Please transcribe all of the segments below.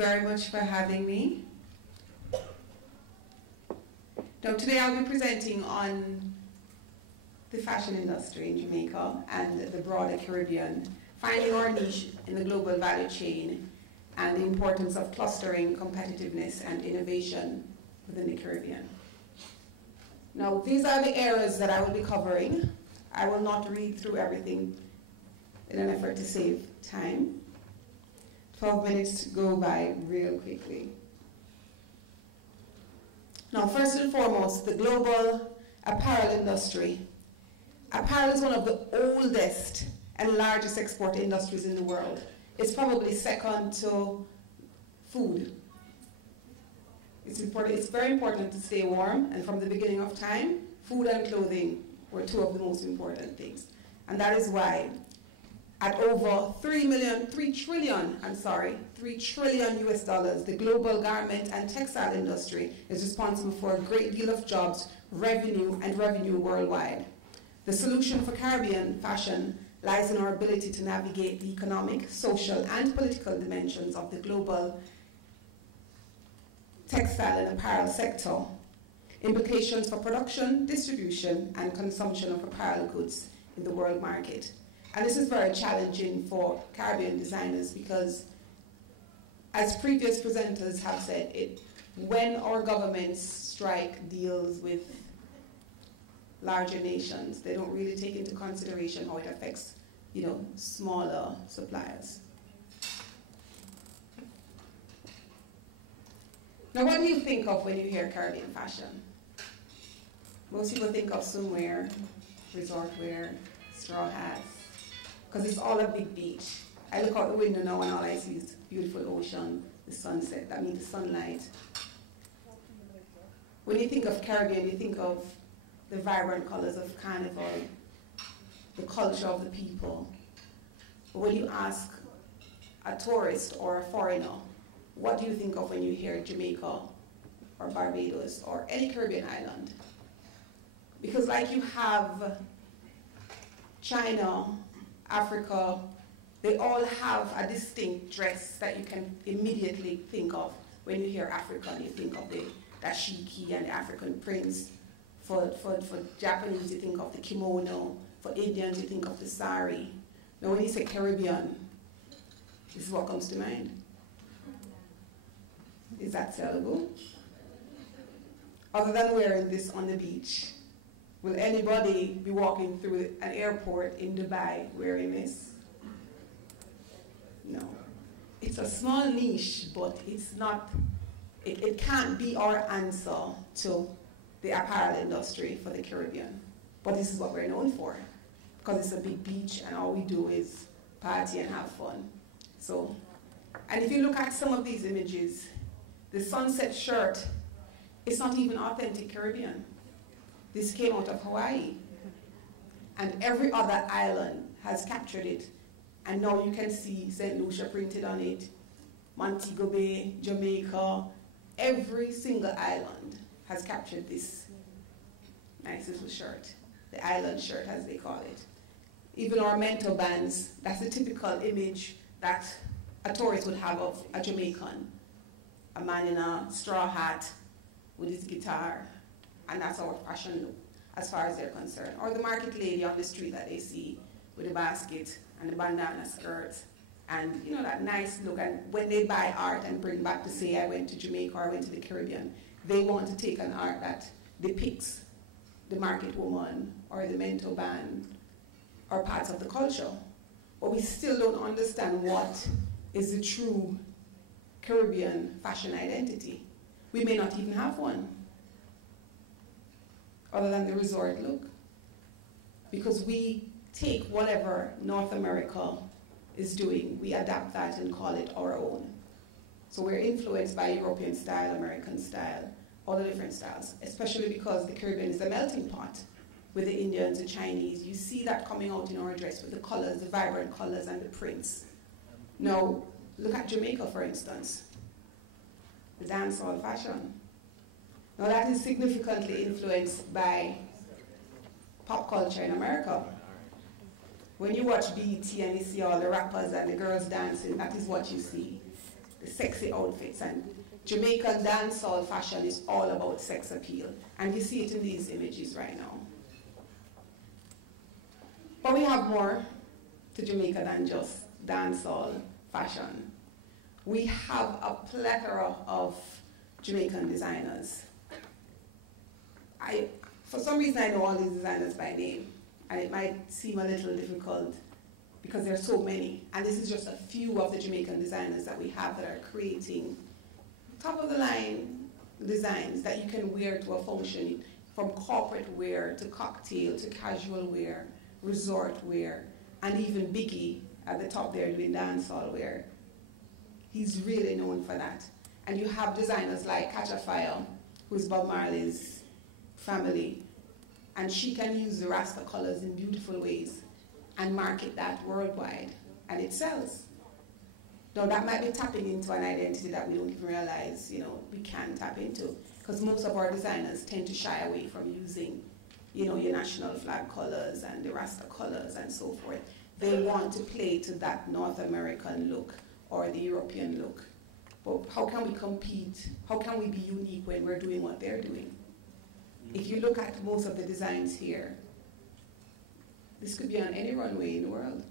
very much for having me. Now, today I'll be presenting on the fashion industry in Jamaica and the broader Caribbean, finding our niche in the global value chain and the importance of clustering, competitiveness, and innovation within the Caribbean. Now, these are the areas that I will be covering. I will not read through everything in an effort to save time. 12 minutes go by real quickly. Now, first and foremost, the global apparel industry. Apparel is one of the oldest and largest export industries in the world. It's probably second to food. It's very important to stay warm, and from the beginning of time, food and clothing were two of the most important things. And that is why at over 3 trillion US dollars, the global garment and textile industry is responsible for a great deal of jobs, revenue worldwide. The solution for Caribbean fashion lies in our ability to navigate the economic, social, and political dimensions of the global textile and apparel sector, implications for production, distribution, and consumption of apparel goods in the world market. And this is very challenging for Caribbean designers because, as previous presenters have said, when our governments strike deals with larger nations, they don't really take into consideration how it affects, smaller suppliers. Now, what do you think of when you hear Caribbean fashion? Most people think of swimwear, resort wear, straw hats, because it's all a big beach. I look out the window now and all I see is beautiful ocean, the sunset, that means the sunlight. When you think of Caribbean, you think of the vibrant colors of carnival, the culture of the people. But when you ask a tourist or a foreigner, what do you think of when you hear Jamaica or Barbados or any Caribbean island? Because like you have China, Africa, they all have a distinct dress that you can immediately think of. When you hear Africa, you think of the dashiki and the African prints. For Japanese, you think of the kimono. For Indians, you think of the sari. Now, when you say Caribbean, this is what comes to mind. Is that sellable? Other than wearing this on the beach, will anybody be walking through an airport in Dubai wearing this? No. It's a small niche, but it's not, it can't be our answer to the apparel industry for the Caribbean. But this is what we're known for, because it's a big beach and all we do is party and have fun. So, and if you look at some of these images, the sunset shirt, it's not even authentic Caribbean. This came out of Hawaii. And every other island has captured it. And now you can see St. Lucia printed on it, Montego Bay, Jamaica, every single island has captured this nice little shirt, the island shirt as they call it. Even our mentor bands, that's the typical image that a tourist would have of a Jamaican. A man in a straw hat with his guitar, and that's our fashion look as far as they're concerned. Or the market lady on the street that they see with a basket and the bandana skirt, and that nice look. And when they buy art and bring back to say, I went to Jamaica or I went to the Caribbean, they want to take an art that depicts the market woman or the mentor band or parts of the culture. But we still don't understand what is the true Caribbean fashion identity. We may not even have one, other than the resort look. Because we take whatever North America is doing, we adapt that and call it our own. So we're influenced by European style, American style, all the different styles, especially because the Caribbean is a melting pot with the Indians, the Chinese. You see that coming out in our dress with the colors, the vibrant colors and the prints. Now, look at Jamaica, for instance, the dancehall fashion. Now that is significantly influenced by pop culture in America. When you watch BET and you see all the rappers and the girls dancing, that is what you see. the sexy outfits, and Jamaican dancehall fashion is all about sex appeal, and you see it in these images right now. But we have more to Jamaica than just dancehall fashion. We have a plethora of Jamaican designers. For some reason I know all these designers by name, and it might seem a little difficult because there are so many. And this is just a few of the Jamaican designers that we have that are creating top-of-the-line designs that you can wear to a function, from corporate wear to cocktail to casual wear, resort wear, and even Biggie at the top there doing dancehall wear. He's really known for that. And you have designers like Catch a Fire, who's Bob Marley's family, and she can use the Rasta colors in beautiful ways and market that worldwide, and it sells. Now that might be tapping into an identity that we don't even realize, we can tap into, because most of our designers tend to shy away from using, your national flag colors and the Rasta colors and so forth. They want to play to that North American look or the European look. But how can we compete? How can we be unique when we're doing what they're doing? If you look at most of the designs here, this could be on any runway in the world.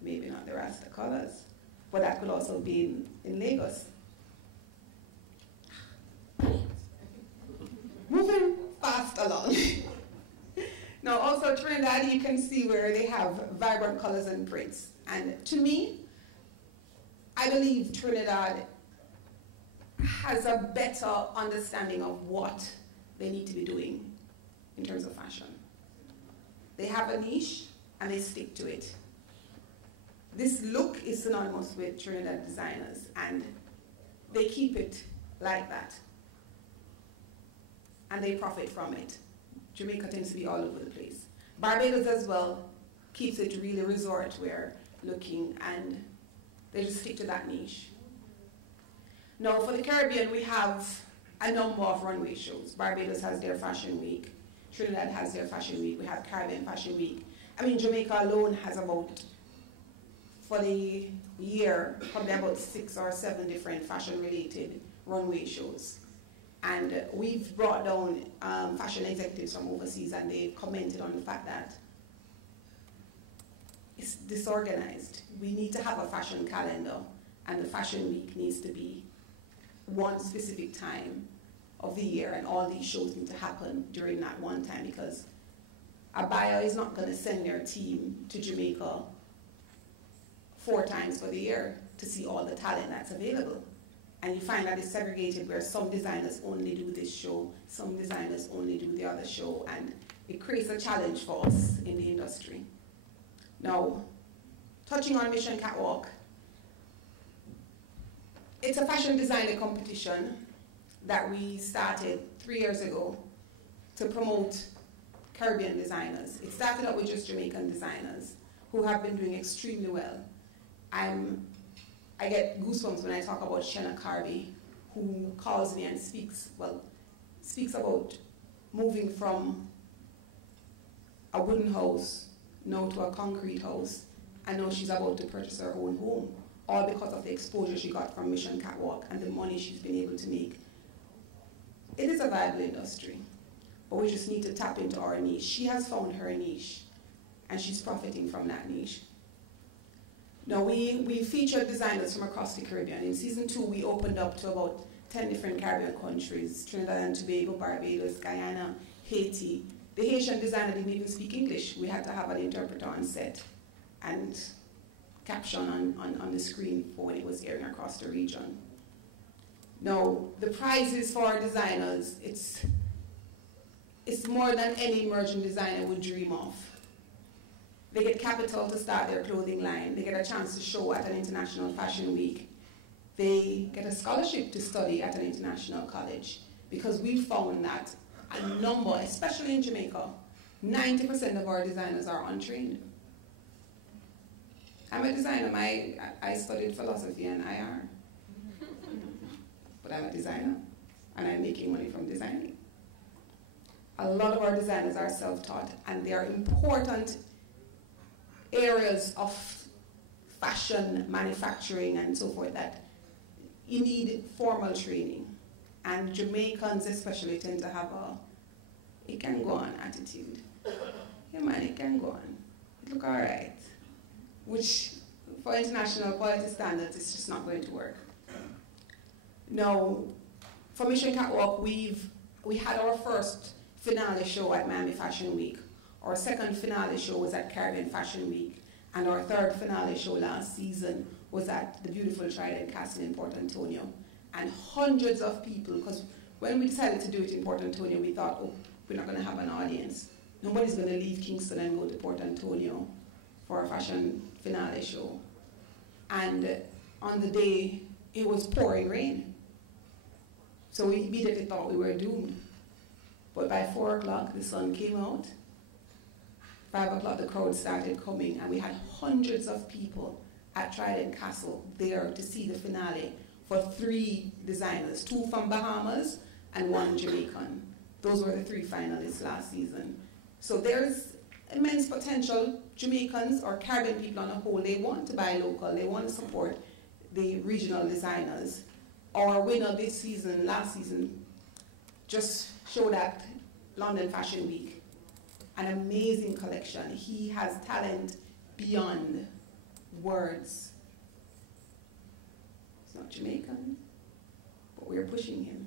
Maybe not the Rasta colors, but that could also be in Lagos. Moving fast along. Now also Trinidad, you can see where they have vibrant colors and prints. And to me, I believe Trinidad has a better understanding of what they need to be doing in terms of fashion. They have a niche and they stick to it. This look is synonymous with Trinidad designers, and they keep it like that. And they profit from it. Jamaica tends to be all over the place. Barbados as well keeps it really resort wear looking, and they just stick to that niche. Now for the Caribbean, we have a number of runway shows. Barbados has their Fashion Week. Trinidad has their Fashion Week. We have Caribbean Fashion Week. Jamaica alone has about, for the year, probably about 6 or 7 different fashion-related runway shows. And we've brought down fashion executives from overseas, and they've commented on the fact that it's disorganized. We need to have a fashion calendar, and the Fashion Week needs to be one specific time of the year, and all these shows need to happen during that one time, because a buyer is not going to send their team to Jamaica 4 times for the year to see all the talent that's available. And you find that it's segregated, where some designers only do this show, some designers only do the other show, and it creates a challenge for us in the industry. Now, touching on Mission Catwalk, it's a fashion designer competition that we started 3 years ago to promote Caribbean designers. It started out with just Jamaican designers who have been doing extremely well. I get goosebumps when I talk about Shenna Carby, who calls me and speaks about moving from a wooden house now to a concrete house, and now she's about to purchase her own home, all because of the exposure she got from Mission Catwalk and the money she's been able to make. It is a viable industry, but we just need to tap into our niche. She has found her niche, and she's profiting from that niche. Now, we featured designers from across the Caribbean. In season 2, we opened up to about 10 different Caribbean countries: Trinidad and Tobago, Barbados, Guyana, Haiti. The Haitian designer didn't even speak English. We had to have an interpreter on set and caption on the screen for when it was airing across the region. Now, the prizes for our designers, it's more than any emerging designer would dream of. They get capital to start their clothing line. They get a chance to show at an international fashion week. They get a scholarship to study at an international college, because we found that a number, especially in Jamaica, 90% of our designers are untrained. I'm a designer. I studied philosophy and IR. But I'm a designer, and I'm making money from designing. A lot of our designers are self-taught, and they are important areas of fashion, manufacturing, and so forth that you need formal training. And Jamaicans especially tend to have it can go on attitude. Yeah man, it can go on. It look alright. Which, for international quality standards, it's just not going to work. Now, for Mission Catwalk, we had our first finale show at Miami Fashion Week. Our second finale show was at Caribbean Fashion Week. And our third finale show last season was at the beautiful Trident Castle in Port Antonio. And hundreds of people, because when we decided to do it in Port Antonio, we thought, oh, we're not going to have an audience. Nobody's going to leave Kingston and go to Port Antonio for a fashion finale show. And on the day, it was pouring rain. So we immediately thought we were doomed. But by 4 o'clock, the sun came out. 5 o'clock, the crowd started coming, and we had hundreds of people at Trident Castle there to see the finale for 3 designers, 2 from Bahamas and 1 Jamaican. Those were the 3 finalists last season. So there's immense potential. Jamaicans or Caribbean people on the whole, they want to buy local, they want to support the regional designers. Our winner this season, last season, just showed at London Fashion Week. An amazing collection. He has talent beyond words. He's not Jamaican, but we're pushing him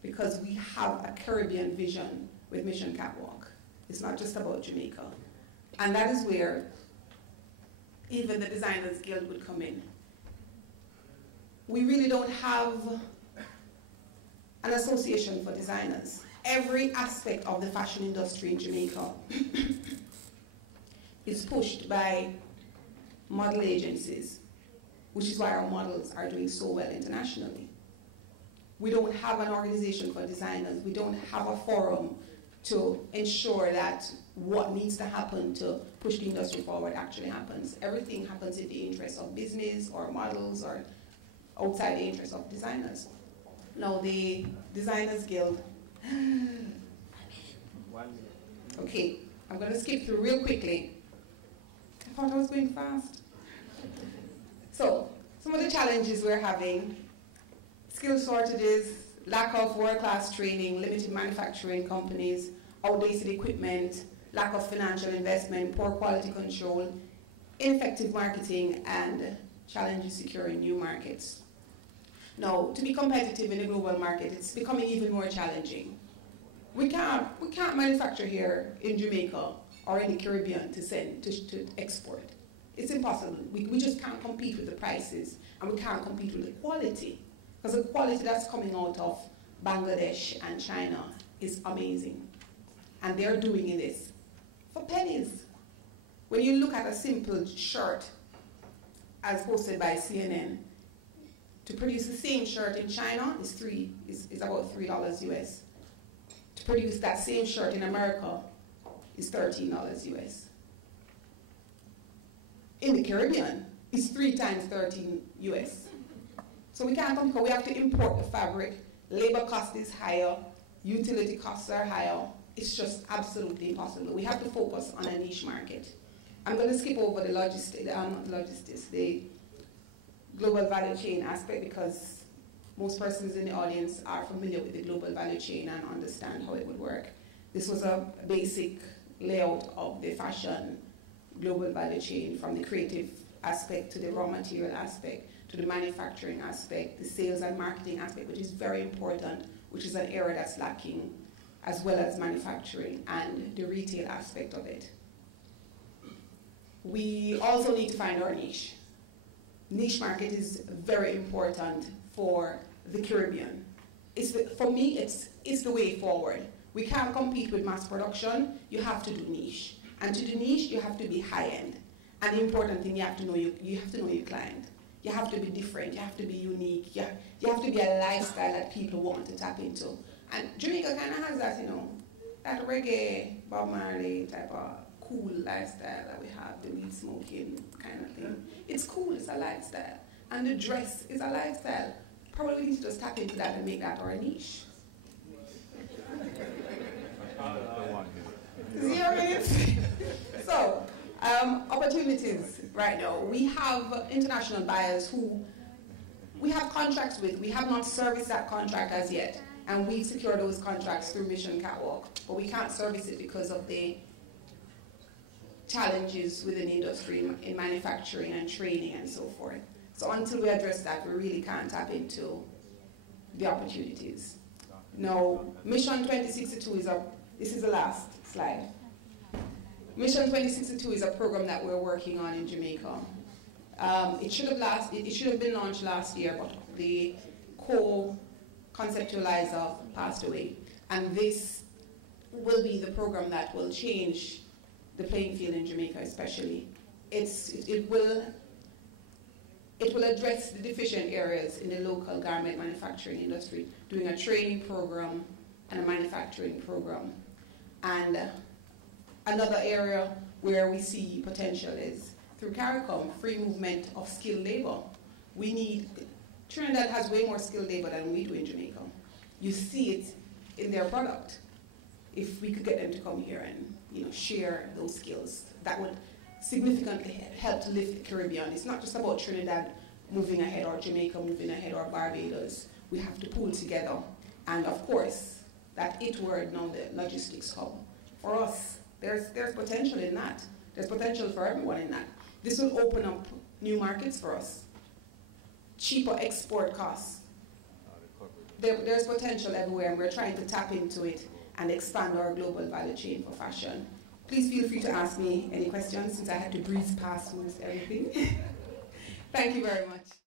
because we have a Caribbean vision with Mission Catwalk. It's not just about Jamaica. And that is where even the Designers Guild would come in. We really don't have an association for designers. Every aspect of the fashion industry in Jamaica is pushed by model agencies, which is why our models are doing so well internationally. We don't have an organization for designers. We don't have a forum to ensure that what needs to happen to push the industry forward actually happens. Everything happens in the interest of business or models or outside the interest of designers. Now the Designers Guild, okay, I'm going to skip through real quickly. I thought I was going fast. So, some of the challenges we're having: skill shortages, lack of world-class training, limited manufacturing companies, outdated equipment, lack of financial investment, poor quality control, ineffective marketing, and challenges securing new markets. Now, to be competitive in the global market, it's becoming even more challenging. We can't manufacture here in Jamaica or in the Caribbean to send, to export. It's impossible. We just can't compete with the prices, and we can't compete with the quality. Because the quality that's coming out of Bangladesh and China is amazing. And they're doing this for pennies. When you look at a simple shirt, as posted by CNN, to produce the same shirt in China is about $3 US. To produce that same shirt in America is $13 US. In the Caribbean, it's 3 times 13 US. So we can't compete. We have to import the fabric. Labor cost is higher. Utility costs are higher. It's just absolutely impossible. We have to focus on a niche market. I'm going to skip over the the global value chain aspect, because most persons in the audience are familiar with the global value chain and understand how it would work. This was a basic layout of the fashion global value chain, from the creative aspect to the raw material aspect to the manufacturing aspect, the sales and marketing aspect, which is very important, which is an area that's lacking, as well as manufacturing and the retail aspect of it. We also need to find our niche. Niche market is very important for the Caribbean. For me, it's the way forward. We can't compete with mass production. You have to do niche. And to do niche, you have to be high-end. And the important thing, you have to know your client. You have to be different. You have to be unique. You have to be a lifestyle that people want to tap into. And Jamaica kind of has that, that reggae, Bob Marley type of cool lifestyle that we have, the weed smoking kind of thing. It's cool, it's a lifestyle. And the dress is a lifestyle. Probably we need to just tap into that and make that our niche. 0 minutes. So, opportunities right now. We have international buyers who we have contracts with. We have not serviced that contract as yet, and we secure those contracts through Mission Catwalk, but we can't service it because of the challenges within the industry in manufacturing and training and so forth. So until we address that, we really can't tap into the opportunities. Now, Mission 2062 this is the last slide. Mission 2062 is a program that we're working on in Jamaica. It should have been launched last year, but the co-conceptualizer passed away. And this will be the program that will change the playing field in Jamaica, especially. It will address the deficient areas in the local garment manufacturing industry, doing a training program and a manufacturing program. And another area where we see potential is through CARICOM, free movement of skilled labor. Trinidad has way more skilled labor than we do in Jamaica. You see it in their product. If we could get them to come here and share those skills, that would significantly help to lift the Caribbean. It's not just about Trinidad moving ahead or Jamaica moving ahead or Barbados. We have to pull together. And of course, that word now, the logistics hub. For us, there's potential in that. There's potential for everyone in that. This will open up new markets for us. Cheaper export costs. There's potential everywhere, and we're trying to tap into it and expand our global value chain for fashion. Please feel free to ask me any questions, since I had to breeze past most everything. Thank you very much.